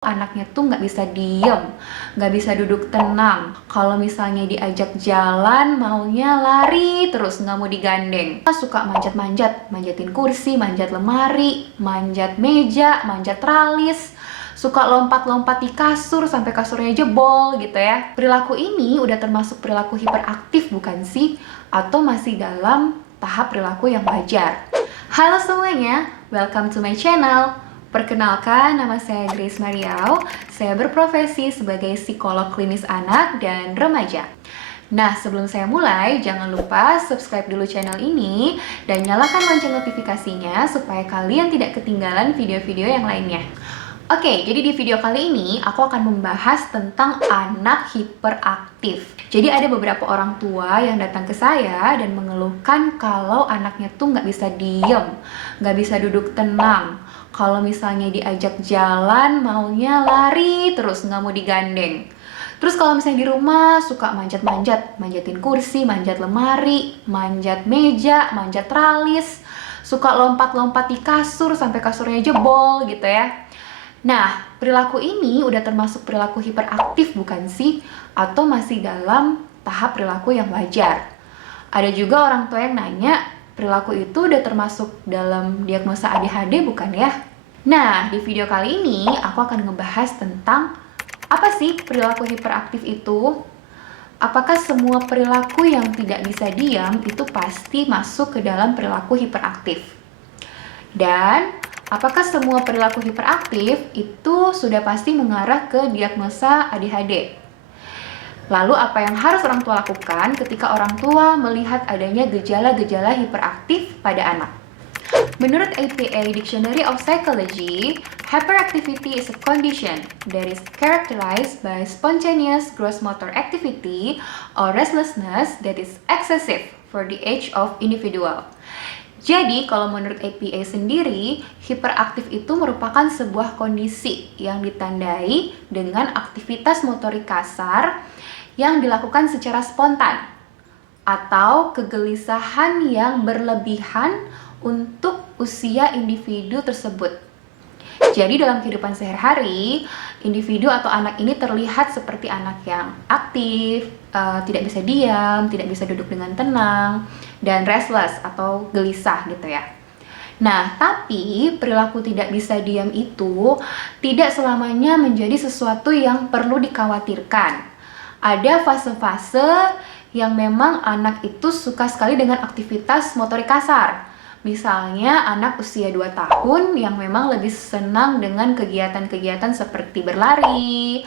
Anaknya tuh nggak bisa diem, nggak bisa duduk tenang. Kalau misalnya diajak jalan, maunya lari terus, nggak mau digandeng. Suka manjat-manjat, manjatin kursi, manjat lemari, manjat meja, manjat tralis. Suka lompat-lompat di kasur sampai kasurnya jebol gitu ya. Perilaku ini udah termasuk perilaku hiperaktif bukan sih? Atau masih dalam tahap perilaku yang wajar? Halo semuanya, welcome to my channel. Perkenalkan, nama saya Grace Mariau. Saya berprofesi sebagai psikolog klinis anak dan remaja. Nah, sebelum saya mulai, jangan lupa subscribe dulu channel ini dan nyalakan lonceng notifikasinya supaya kalian tidak ketinggalan video-video yang lainnya. Oke, jadi di video kali ini aku akan membahas tentang anak hiperaktif. Jadi ada beberapa orang tua yang datang ke saya dan mengeluhkan kalau anaknya tuh nggak bisa diem, nggak bisa duduk tenang. Kalau misalnya diajak jalan, maunya lari terus, nggak mau digandeng. Terus kalau misalnya di rumah suka manjat-manjat, manjatin kursi, manjat lemari, manjat meja, manjat tralis, suka lompat-lompat di kasur sampai kasurnya jebol gitu ya. Nah, perilaku ini udah termasuk perilaku hiperaktif bukan sih? Atau masih dalam tahap perilaku yang wajar? Ada juga orang tua yang nanya, perilaku itu udah termasuk dalam diagnosa ADHD bukan ya? Nah, di video kali ini aku akan ngebahas tentang apa sih perilaku hiperaktif itu? Apakah semua perilaku yang tidak bisa diam itu pasti masuk ke dalam perilaku hiperaktif? Dan apakah semua perilaku hiperaktif itu sudah pasti mengarah ke diagnosa ADHD? Lalu apa yang harus orang tua lakukan ketika orang tua melihat adanya gejala-gejala hiperaktif pada anak? Menurut APA Dictionary of Psychology, hyperactivity is a condition that is characterized by spontaneous gross motor activity or restlessness that is excessive for the age of individual. Jadi, kalau menurut APA sendiri, hiperaktif itu merupakan sebuah kondisi yang ditandai dengan aktivitas motorik kasar yang dilakukan secara spontan atau kegelisahan yang berlebihan untuk usia individu tersebut. Jadi dalam kehidupan sehari-hari, individu atau anak ini terlihat seperti anak yang aktif, tidak bisa diam, tidak bisa duduk dengan tenang, dan restless atau gelisah gitu ya. Nah, tapi perilaku tidak bisa diam itu tidak selamanya menjadi sesuatu yang perlu dikhawatirkan. Ada fase-fase yang memang anak itu suka sekali dengan aktivitas motorik kasar. Misalnya anak usia 2 tahun yang memang lebih senang dengan kegiatan-kegiatan seperti berlari,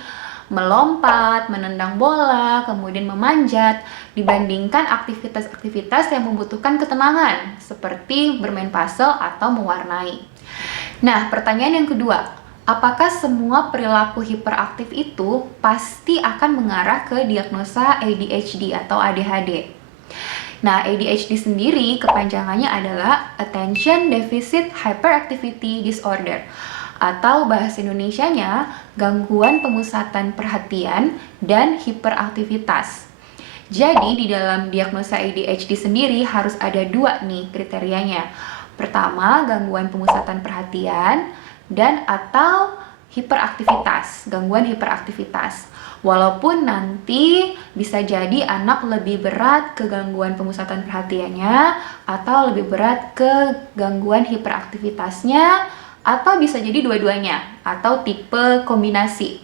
melompat, menendang bola, kemudian memanjat, dibandingkan aktivitas-aktivitas yang membutuhkan ketenangan seperti bermain puzzle atau mewarnai. Nah, pertanyaan yang kedua, apakah semua perilaku hiperaktif itu pasti akan mengarah ke diagnosa ADHD atau ADHD? Nah, ADHD sendiri kepanjangannya adalah Attention Deficit Hyperactivity Disorder, atau bahasa Indonesianya gangguan pemusatan perhatian dan hiperaktivitas. Jadi di dalam diagnosa ADHD sendiri harus ada 2 nih kriterianya. Pertama, gangguan pemusatan perhatian dan atau hiperaktivitas, gangguan hiperaktivitas. Walaupun nanti bisa jadi anak lebih berat ke gangguan pemusatan perhatiannya atau lebih berat ke gangguan hiperaktivitasnya atau bisa jadi dua-duanya atau tipe kombinasi.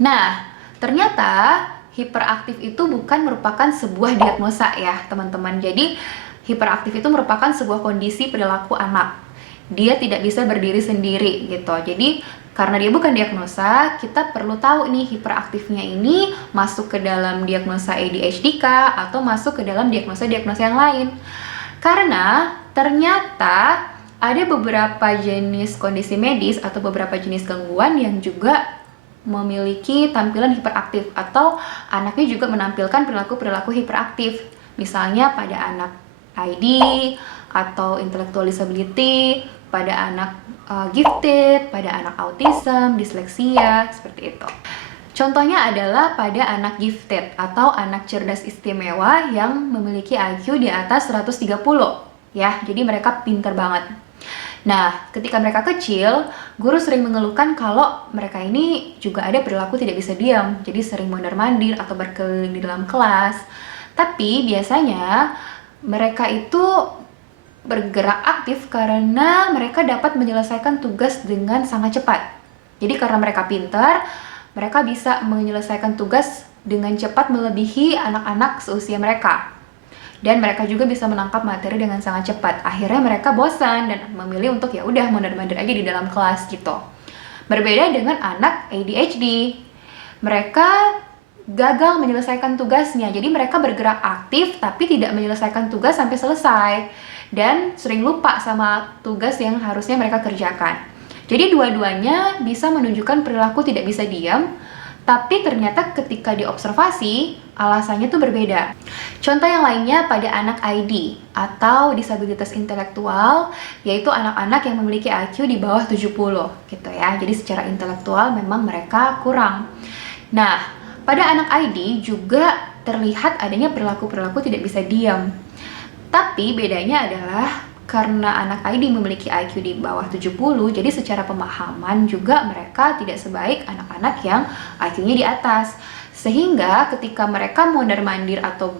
Nah, ternyata hiperaktif itu bukan merupakan sebuah diagnosa ya teman-teman. Jadi hiperaktif itu merupakan sebuah kondisi perilaku anak. Dia tidak bisa berdiri sendiri gitu. Jadi karena dia bukan diagnosa, kita perlu tahu nih hiperaktifnya ini masuk ke dalam diagnosa ADHD kah atau masuk ke dalam diagnosa-diagnosa yang lain. Karena ternyata ada beberapa jenis kondisi medis atau beberapa jenis gangguan yang juga memiliki tampilan hiperaktif atau anaknya juga menampilkan perilaku-perilaku hiperaktif. Misalnya pada anak ID atau intellectual disability, pada anak gifted, pada anak autism, disleksia, seperti itu. Contohnya adalah pada anak gifted atau anak cerdas istimewa yang memiliki IQ di atas 130 ya. Jadi mereka pintar banget. Nah, ketika mereka kecil, guru sering mengeluhkan kalau mereka ini juga ada perilaku tidak bisa diam, jadi sering mondar-mandir atau berkeliling di dalam kelas. Tapi biasanya mereka itu bergerak aktif karena mereka dapat menyelesaikan tugas dengan sangat cepat. Jadi karena mereka pintar, mereka bisa menyelesaikan tugas dengan cepat melebihi anak-anak seusia mereka. Dan mereka juga bisa menangkap materi dengan sangat cepat. Akhirnya mereka bosan dan memilih untuk ya udah mondar-mandir aja di dalam kelas gitu. Berbeda dengan anak ADHD. Mereka gagal menyelesaikan tugasnya. Jadi mereka bergerak aktif tapi tidak menyelesaikan tugas sampai selesai dan sering lupa sama tugas yang harusnya mereka kerjakan. Jadi dua-duanya bisa menunjukkan perilaku tidak bisa diam, tapi ternyata ketika diobservasi, alasannya tuh berbeda. Contoh yang lainnya pada anak ID atau disabilitas intelektual, yaitu anak-anak yang memiliki IQ di bawah 70 gitu ya. Jadi secara intelektual memang mereka kurang. Nah, pada anak ID juga terlihat adanya perilaku-perilaku tidak bisa diam. Tapi bedanya adalah karena anak ID memiliki IQ di bawah 70, jadi secara pemahaman juga mereka tidak sebaik anak-anak yang IQ-nya di atas. Sehingga ketika mereka mondar-mandir atau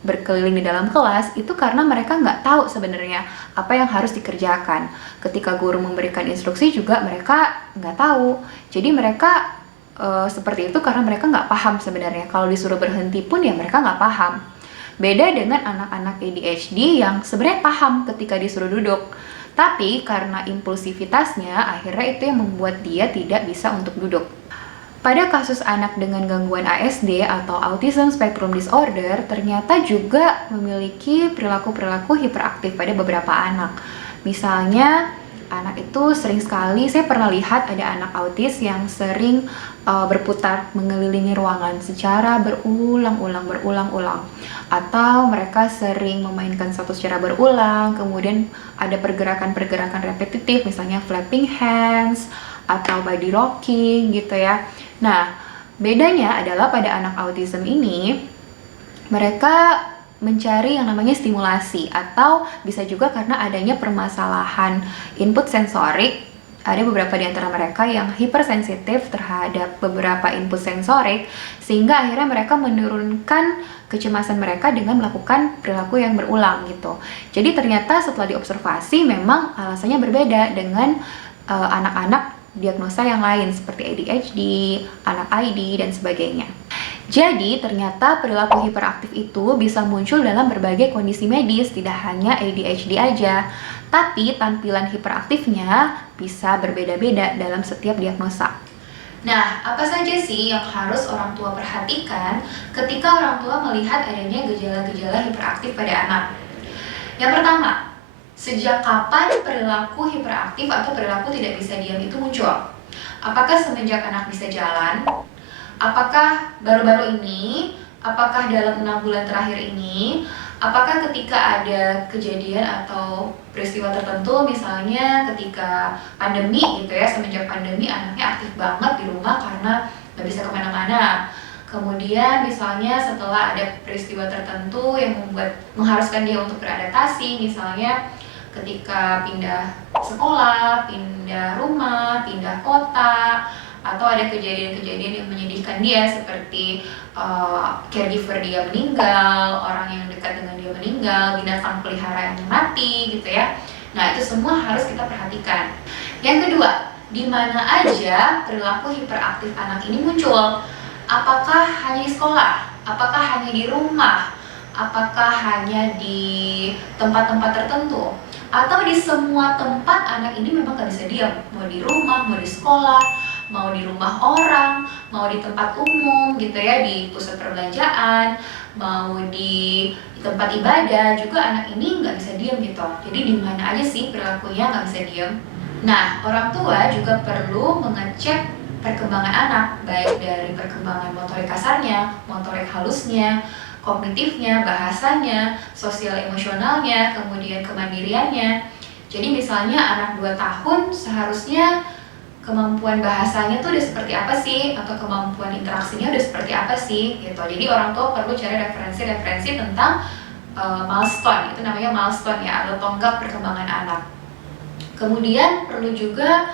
berkeliling di dalam kelas, itu karena mereka nggak tahu sebenarnya apa yang harus dikerjakan. Ketika guru memberikan instruksi juga mereka nggak tahu. Jadi mereka seperti itu karena mereka nggak paham sebenarnya. Kalau disuruh berhenti pun ya mereka nggak paham. Beda dengan anak-anak ADHD yang sebenarnya paham ketika disuruh duduk. Tapi karena impulsivitasnya, akhirnya itu yang membuat dia tidak bisa untuk duduk. Pada kasus anak dengan gangguan ASD atau Autism Spectrum Disorder, ternyata juga memiliki perilaku-perilaku hiperaktif pada beberapa anak. Misalnya, anak itu sering sekali, saya pernah lihat ada anak autis yang sering berputar mengelilingi ruangan secara berulang-ulang. Atau mereka sering memainkan satu secara berulang, kemudian ada pergerakan-pergerakan repetitif, misalnya flapping hands, atau body rocking gitu ya. Nah, bedanya adalah pada anak autism ini, mereka mencari yang namanya stimulasi, atau bisa juga karena adanya permasalahan input sensorik. Ada beberapa di antara mereka yang hipersensitif terhadap beberapa input sensorik, sehingga akhirnya mereka menurunkan kecemasan mereka dengan melakukan perilaku yang berulang gitu. Jadi ternyata setelah diobservasi memang alasannya berbeda dengan anak-anak diagnosa yang lain seperti ADHD, anak ID, dan sebagainya. Jadi ternyata perilaku hiperaktif itu bisa muncul dalam berbagai kondisi medis, tidak hanya ADHD aja. Tapi tampilan hiperaktifnya bisa berbeda-beda dalam setiap diagnosa. Nah, apa saja sih yang harus orang tua perhatikan ketika orang tua melihat adanya gejala-gejala hiperaktif pada anak? Yang pertama, sejak kapan perilaku hiperaktif atau perilaku tidak bisa diam itu muncul? Apakah semenjak anak bisa jalan? Apakah baru-baru ini? Apakah dalam 6 bulan terakhir ini? Apakah ketika ada kejadian atau peristiwa tertentu, misalnya ketika pandemi gitu ya, semenjak pandemi anaknya aktif banget di rumah karena nggak bisa kemana-mana. Kemudian misalnya setelah ada peristiwa tertentu yang mengharuskan dia untuk beradaptasi, misalnya ketika pindah sekolah, pindah rumah, pindah kota, atau ada kejadian-kejadian yang menyedihkan dia seperti caregiver dia meninggal, orang yang dekat dengan dia meninggal, binatang peliharaan yang mati gitu ya. Nah, itu semua harus kita perhatikan. Yang kedua, di mana aja perilaku hiperaktif anak ini muncul? Apakah hanya di sekolah? Apakah hanya di rumah? Apakah hanya di tempat-tempat tertentu? Atau di semua tempat anak ini memang gak bisa diam? Mau di rumah, mau di sekolah, mau di rumah orang, mau di tempat umum gitu ya, di pusat perbelanjaan, mau di tempat ibadah, juga anak ini nggak bisa diam gitu. Jadi di mana aja sih perilakunya nggak bisa diam? Nah, orang tua juga perlu mengecek perkembangan anak, baik dari perkembangan motorik kasarnya, motorik halusnya, kognitifnya, bahasanya, sosial emosionalnya, kemudian kemandiriannya. Jadi misalnya anak 2 tahun seharusnya kemampuan bahasanya tuh udah seperti apa sih, atau kemampuan interaksinya udah seperti apa sih gitu. Jadi orang tua perlu cari referensi-referensi tentang milestone, itu namanya milestone ya, atau tonggak perkembangan anak. Kemudian perlu juga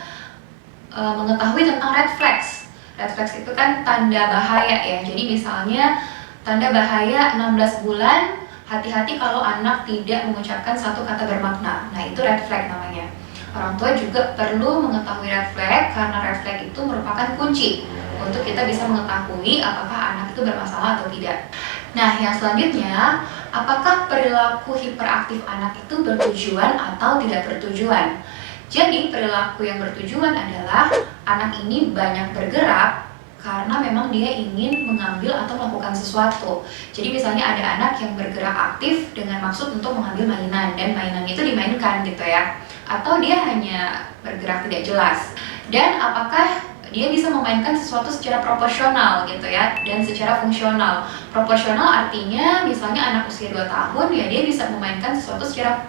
mengetahui tentang red flags. Red flags itu kan tanda bahaya ya. Jadi misalnya tanda bahaya 16 bulan, hati-hati kalau anak tidak mengucapkan satu kata bermakna. Nah, itu red flag namanya. Orang tua juga perlu mengetahui red flag karena red flag itu merupakan kunci untuk kita bisa mengetahui apakah anak itu bermasalah atau tidak. Nah, yang selanjutnya, apakah perilaku hiperaktif anak itu bertujuan atau tidak bertujuan? Jadi, perilaku yang bertujuan adalah anak ini banyak bergerak karena memang dia ingin mengambil atau melakukan sesuatu. Jadi misalnya ada anak yang bergerak aktif dengan maksud untuk mengambil mainan dan mainan itu dimainkan gitu ya. Atau dia hanya bergerak tidak jelas. Dan apakah dia bisa memainkan sesuatu secara proporsional gitu ya dan secara fungsional. Proporsional artinya misalnya anak usia 2 tahun ya dia bisa memainkan sesuatu secara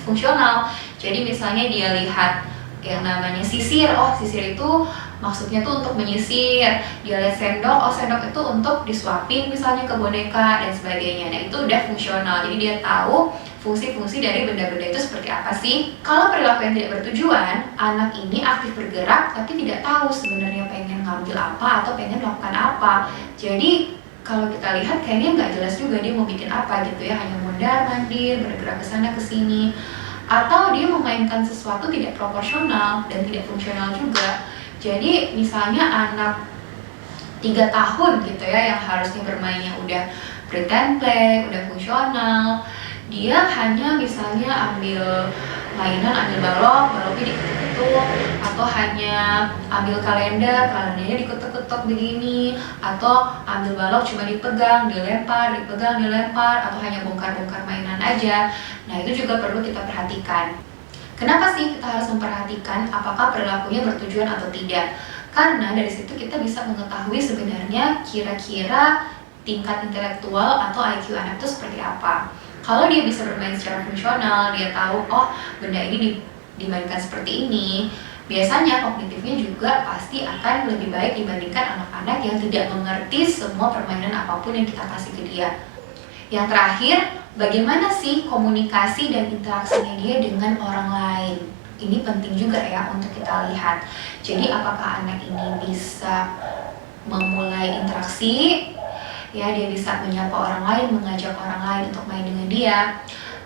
fungsional. Jadi misalnya dia lihat yang namanya sisir, oh sisir itu maksudnya tuh untuk menyisir. Dia lihat sendok, oh sendok itu untuk disuapin misalnya ke boneka dan sebagainya. Nah itu udah fungsional, jadi dia tahu fungsi-fungsi dari benda-benda itu seperti apa sih. Kalau perilaku yang tidak bertujuan, anak ini aktif bergerak tapi tidak tahu sebenarnya pengen ngambil apa atau pengen melakukan apa. Jadi kalau kita lihat kayaknya nggak jelas juga dia mau bikin apa gitu ya, hanya mondar-mandir, bergerak ke sana ke sini, atau dia memainkan sesuatu tidak proporsional dan tidak fungsional juga. Jadi misalnya anak 3 tahun gitu ya yang harusnya bermainnya udah pretend play, udah fungsional, dia hanya misalnya ambil mainan, ambil baloknya diketuk-ketuk, atau hanya ambil kalendernya diketuk-ketuk begini, atau ambil balok cuma dipegang, dilempar, atau hanya bongkar-bongkar mainan aja. Nah itu juga perlu kita perhatikan. Kenapa sih kita harus memperhatikan apakah perilakunya bertujuan atau tidak? Karena dari situ kita bisa mengetahui sebenarnya kira-kira tingkat intelektual atau IQ anak itu seperti apa. Kalau dia bisa bermain secara fungsional, dia tahu, oh benda ini dimainkan seperti ini, biasanya kognitifnya juga pasti akan lebih baik dibandingkan anak-anak yang tidak mengerti semua permainan apapun yang kita kasih ke dia. Yang terakhir, bagaimana sih komunikasi dan interaksinya dia dengan orang lain? Ini penting juga ya untuk kita lihat. Jadi apakah anak ini bisa memulai interaksi? Ya, dia bisa menyapa orang lain, mengajak orang lain untuk main dengan dia.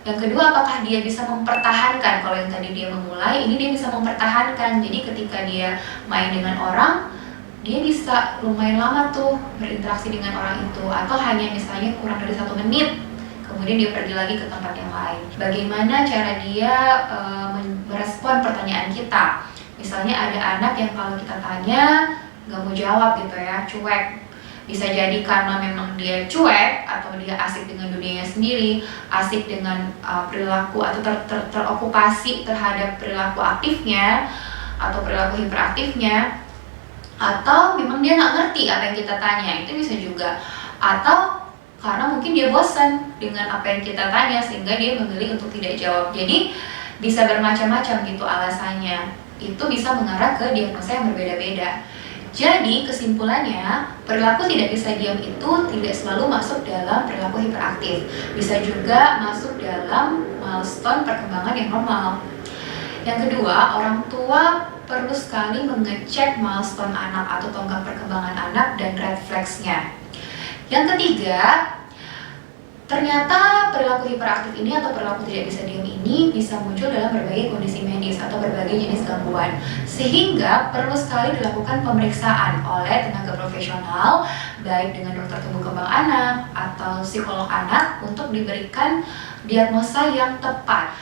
Yang kedua, apakah dia bisa mempertahankan? Kalau yang tadi dia memulai, ini dia bisa mempertahankan. Jadi ketika dia main dengan orang, dia bisa lumayan lama tuh berinteraksi dengan orang itu. Atau hanya misalnya kurang dari 1 menit, kemudian dia pergi lagi ke tempat yang lain. Bagaimana cara dia merespon pertanyaan kita? Misalnya ada anak yang kalau kita tanya, nggak mau jawab gitu ya, cuek. Bisa jadi karena memang dia cuek atau dia asik dengan dunianya sendiri, asik dengan perilaku atau terokupasi terhadap perilaku aktifnya atau perilaku hiperaktifnya, atau memang dia nggak ngerti apa yang kita tanya, itu bisa juga. Atau karena mungkin dia bosan dengan apa yang kita tanya sehingga dia memilih untuk tidak jawab. Jadi bisa bermacam-macam gitu alasannya. Itu bisa mengarah ke diagnosa yang berbeda-beda. Jadi kesimpulannya, perilaku tidak bisa diam itu tidak selalu masuk dalam perilaku hiperaktif. Bisa juga masuk dalam milestone perkembangan yang normal. Yang kedua, orang tua perlu sekali mengecek milestone anak atau tonggak perkembangan anak dan red flags-nya. Yang ketiga, ternyata perilaku hiperaktif ini atau perilaku tidak bisa diam ini bisa muncul dalam berbagai kondisi medis atau berbagai jenis gangguan, sehingga perlu sekali dilakukan pemeriksaan oleh tenaga profesional, baik dengan dokter tumbuh kembang anak atau psikolog anak untuk diberikan diagnosa yang tepat.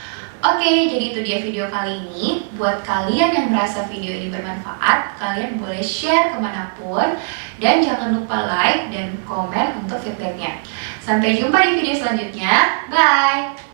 Oke, jadi itu dia video kali ini. Buat kalian yang merasa video ini bermanfaat, kalian boleh share kemanapun, dan jangan lupa like dan komen untuk feedbacknya. Sampai jumpa di video selanjutnya. Bye!